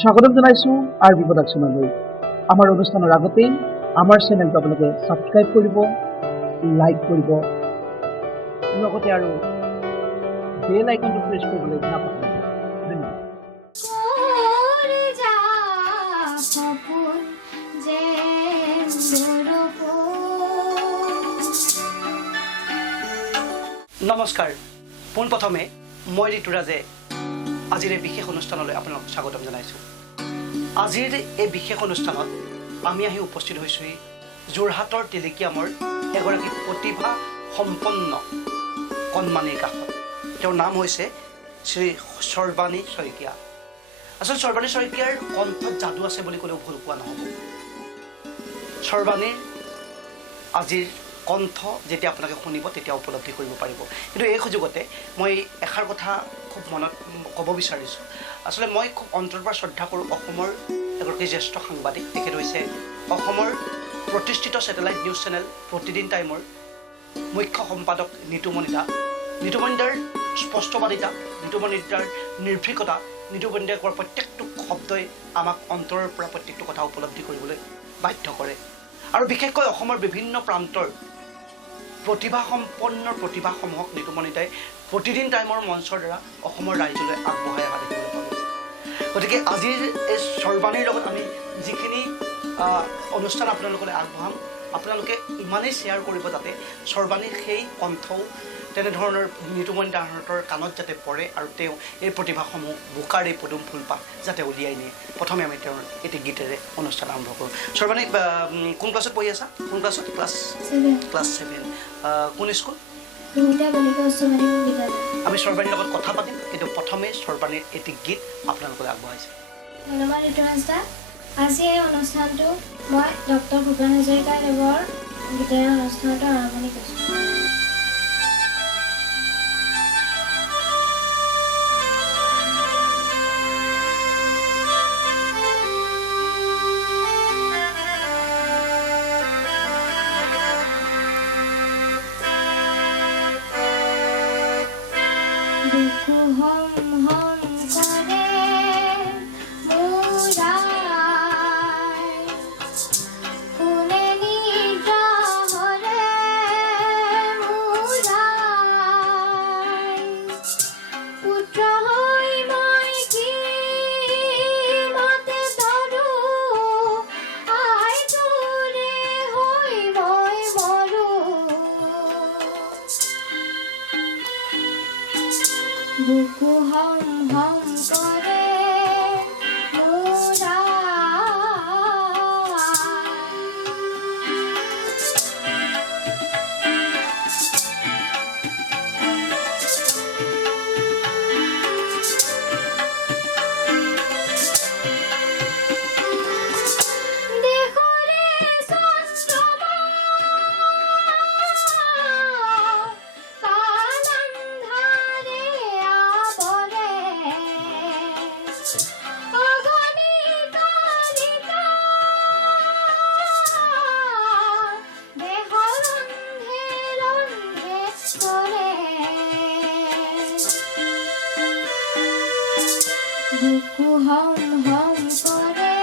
স্বাগতম জানাইছোঁ আৰবি প্ৰডাকশ্যনলৈ। আমাৰ অনুষ্ঠানৰ আগতেই আমাৰ চেনেলটো আপোনালোকে ছাবস্ক্ৰাইব কৰিব, লাইক কৰিব, লগতে আৰু বেল আইকনটো প্ৰেছ কৰিবলৈ নাপাহৰিব। ধন্যবাদ। নমস্কাৰ। পোনপ্ৰথমে মই ঋতুৰাজে আজিৰ এই বিশেষ অনুষ্ঠানলৈ আপোনালোক স্বাগতম জনাইছোঁ। আজিৰ এই বিশেষ অনুষ্ঠানত আমি আহি উপস্থিত হৈছোঁ যোৰহাটৰ তিলিকীয়ামৰ এগৰাকী প্ৰতিভা সম্পন্ন কণমানিৰ কাষত। তেওঁৰ নাম হৈছে শ্ৰী সৰ্বাণী শইকীয়া। আচলতে সৰ্বাণী শইকীয়াৰ কণ্ঠত যাদু আছে বুলি ক'লেও ভুল কোৱা নহ'ব। সৰ্বাণীৰ আজিৰ কণ্ঠ যেতিয়া আপোনালোকে শুনিব তেতিয়া উপলব্ধি কৰিব পাৰিব। কিন্তু এই সুযোগতে মই এষাৰ কথা খুব মনত ক'ব বিচাৰিছোঁ। আচলতে মই খুব অন্তৰৰ পৰা শ্ৰদ্ধা কৰোঁ অসমৰ এগৰাকী জ্যেষ্ঠ সাংবাদিক। তেখেত হৈছে অসমৰ প্ৰতিষ্ঠিত ছেটেলাইট নিউজ চেনেল প্ৰতিদিন টাইমৰ মুখ্য সম্পাদক নিতুমণি দা। নিতুমণি দাৰ স্পষ্টবাদিতা, নিতুমণি দাৰ নিৰ্ভীকতা, নিতুমণি দাই কোৱা প্ৰত্যেকটো শব্দই আমাক অন্তৰৰ পৰা প্ৰত্যেকটো কথা উপলব্ধি কৰিবলৈ বাধ্য কৰে। আৰু বিশেষকৈ অসমৰ বিভিন্ন প্ৰান্তৰ প্ৰতিভাসমূহক নিতুমণি দাই প্ৰতিদিন টাইমৰ মঞ্চৰ দ্বাৰা অসমৰ ৰাইজলৈ আগবঢ়াই অহা দেখিবলৈ পোৱা গৈছে। গতিকে আজিৰ এই সৰ্বাণীৰ লগত আমি যিখিনি অনুষ্ঠান আপোনালোকলৈ আগবঢ়াম, আপোনালোকে ইমানেই শ্বেয়াৰ কৰিব যাতে সৰ্বাণীৰ সেই কণ্ঠও তেনেধৰণৰ নিতুমণি দাহঁতৰ কাণত যাতে পৰে আৰু তেওঁ এই প্ৰতিভাসমূহ বোকাৰ এই পদুম ফুলপাহ যাতে উলিয়াই নিয়ে। প্ৰথমে আমি তেওঁৰ এটি গীতেৰে অনুষ্ঠান আৰম্ভ কৰোঁ। সৰ্বাণী কোন ক্লাছত পঢ়ি আছা? কোন ক্লাছত? ক্লাছ 7। কোন স্কুল? আমি সৰ্বাণীৰ লগত কথা পাতিম, কিন্তু প্ৰথমে সৰ্বাণীৰ এটি গীত আপোনালোকলৈ আগবঢ়াইছে। ধন্যবাদ ঋতুৰাজ দা। আজি এই অনুষ্ঠানটো মই ডক্টৰ ভূপেন হাজৰিকা দেৱৰ গীতেৰে অনুষ্ঠানটো আৰম্ভণি কৰিছোঁ। বুকু হম হম কৰে বুকু হম হম কৰে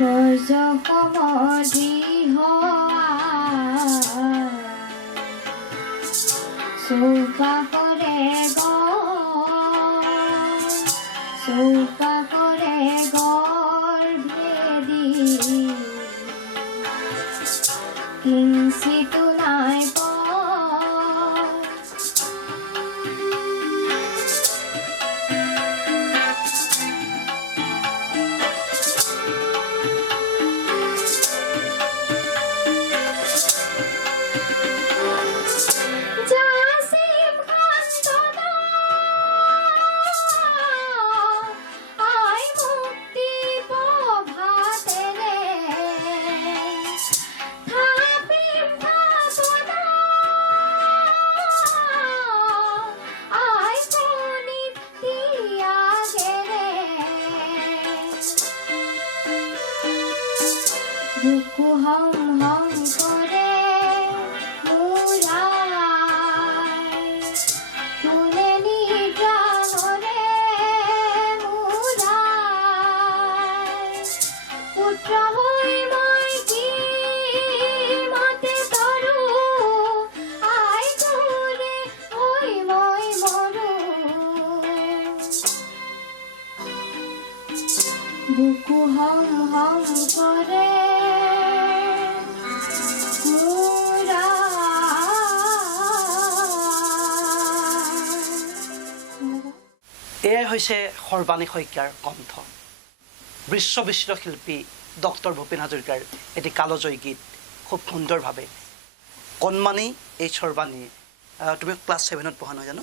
বৰ্জ সমধি চৌপাশৰে ভেদি কিঞ্চিতো নাই বুকু হম হম কৰে এয়াই হৈছে সৰ্বাণী শইকীয়াৰ কণ্ঠ। বিশ্ববিশ্ৰুত শিল্পী ডক্টৰ ভূপেন হাজৰিকাৰ এটি কালজয়ী গীত খুব সুন্দৰভাৱে কণমানি এই সৰ্বাণীয়ে তুমি ক্লাছ 7ত পঢ়া নহয় জানো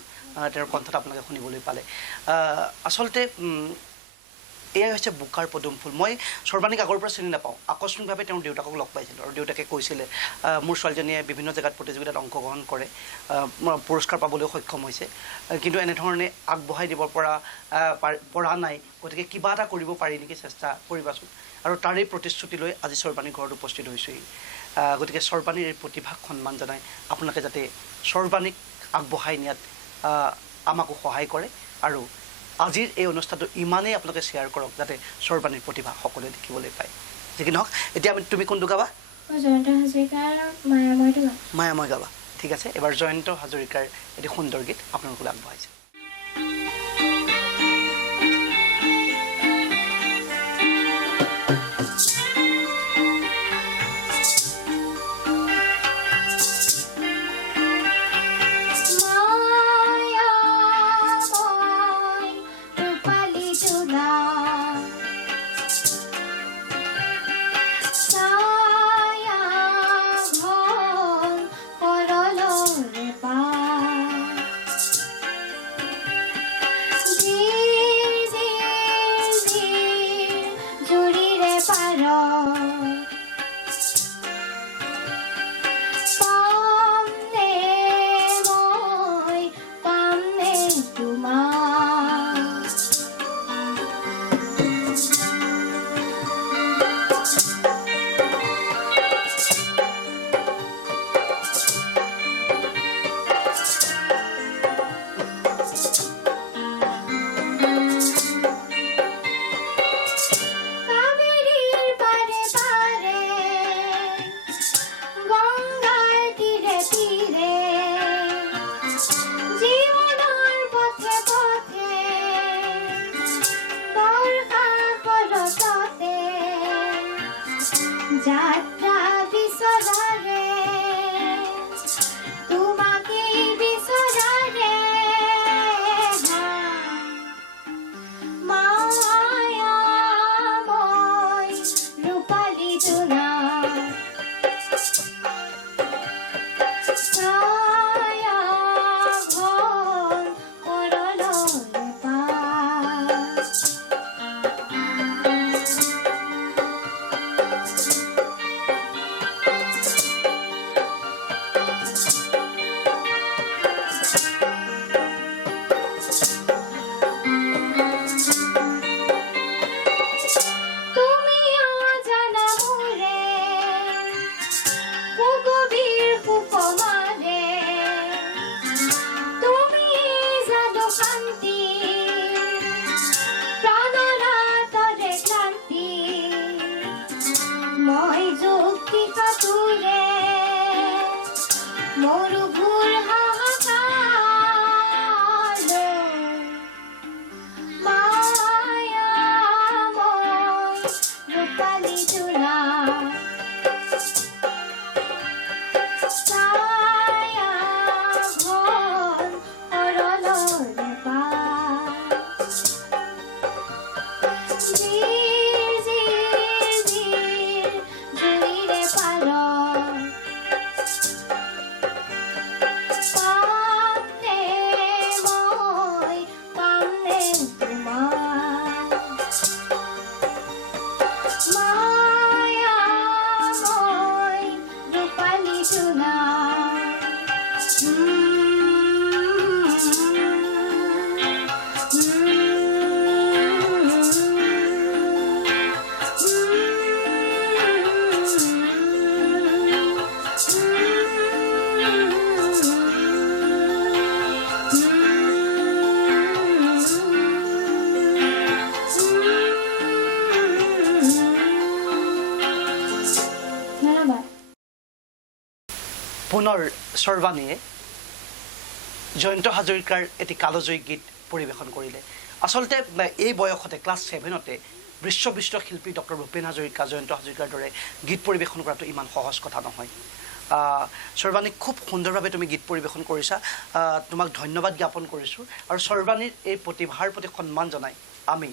তেওঁৰ কণ্ঠত আপোনালোকে শুনিবলৈ পালে। আচলতে এয়াই হৈছে বোকাৰ পদুম ফুল। মই সৰ্বাণীক আগৰ পৰা চিনি নাপাওঁ, আকস্মিকভাৱে তেওঁৰ দেউতাকক লগ পাইছিলোঁ আৰু দেউতাকে কৈছিলে মোৰ ছোৱালীজনীয়ে বিভিন্ন জেগাত প্ৰতিযোগিতাত অংশগ্ৰহণ কৰে, পুৰস্কাৰ পাবলৈও সক্ষম হৈছে, কিন্তু এনেধৰণে আগবঢ়াই দিব পৰা নাই, গতিকে কিবা এটা কৰিব পাৰি নেকি, চেষ্টা কৰিবাচোন। আৰু তাৰেই প্ৰতিশ্ৰুতি লৈ আজি সৰ্বাণীৰ ঘৰত উপস্থিত হৈছোঁহি। গতিকে সৰ্বাণীৰ এই প্ৰতিভাক সন্মান জনাই আপোনালোকে যাতে সৰ্বাণীক আগবঢ়াই নিয়াত আমাকো সহায় কৰে আৰু আজিৰ এই অনুষ্ঠানটো ইমানেই আপোনালোকে শ্বেয়াৰ কৰক যাতে সৰ্বাণীৰ প্ৰতিভা সকলোৱে দেখিবলৈ পায়। যি কি নহওক, এতিয়া তুমি কোনটো গাবা? জয়ন্ত হাজৰিকাৰ মায়াময়টো গাম। মায়াময় গাবা, ঠিক আছে। এবাৰ জয়ন্ত হাজৰিকাৰ এটি সুন্দৰ গীত আপোনালোকলৈ আগবঢ়াইছে। যাত্ৰা বিচৰাৰে তোমাকে বিচৰাৰে মায়াময় ৰূপালী জোনা ছায়া ঘন কৰলৰে পাৰ। পুনৰ সৰ্বাণীয়ে জয়ন্ত হাজৰিকাৰ এটি কালজয়ী গীত পৰিৱেশন কৰিলে। আচলতে এই বয়সতে ক্লাছ 7তে বিশ্ববিষ্ট শিল্পী ডক্টৰ ভূপেন হাজৰিকা, জয়ন্ত হাজৰিকাৰ দৰে গীত পৰিৱেশন কৰাটো ইমান সহজ কথা নহয়। সৰ্বাণী, খুব সুন্দৰভাৱে তুমি গীত পৰিৱেশন কৰিছা, তোমাক ধন্যবাদ জ্ঞাপন কৰিছোঁ। আৰু সৰ্বাণীৰ এই প্ৰতিভাৰ প্ৰতি সন্মান জনাই আমি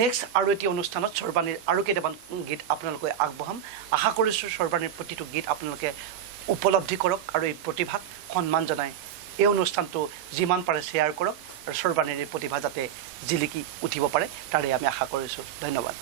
নেক্সট আৰু এটি অনুষ্ঠানত সৰ্বাণীৰ আৰু কেইটামান গীত আপোনালোকে আগবঢ়াম। আশা কৰিছোঁ সৰ্বাণীৰ প্ৰতিটো গীত আপোনালোকে উপলব্ধি কৰক আৰু এই প্ৰতিভাক সন্মান জনাই এই অনুষ্ঠানটো যিমান পাৰে শ্বেয়াৰ কৰক আৰু সৰ্বাণীৰ এই প্ৰতিভা যাতে জিলিকি উঠিব পাৰে তাৰে আমি আশা কৰিছোঁ। ধন্যবাদ।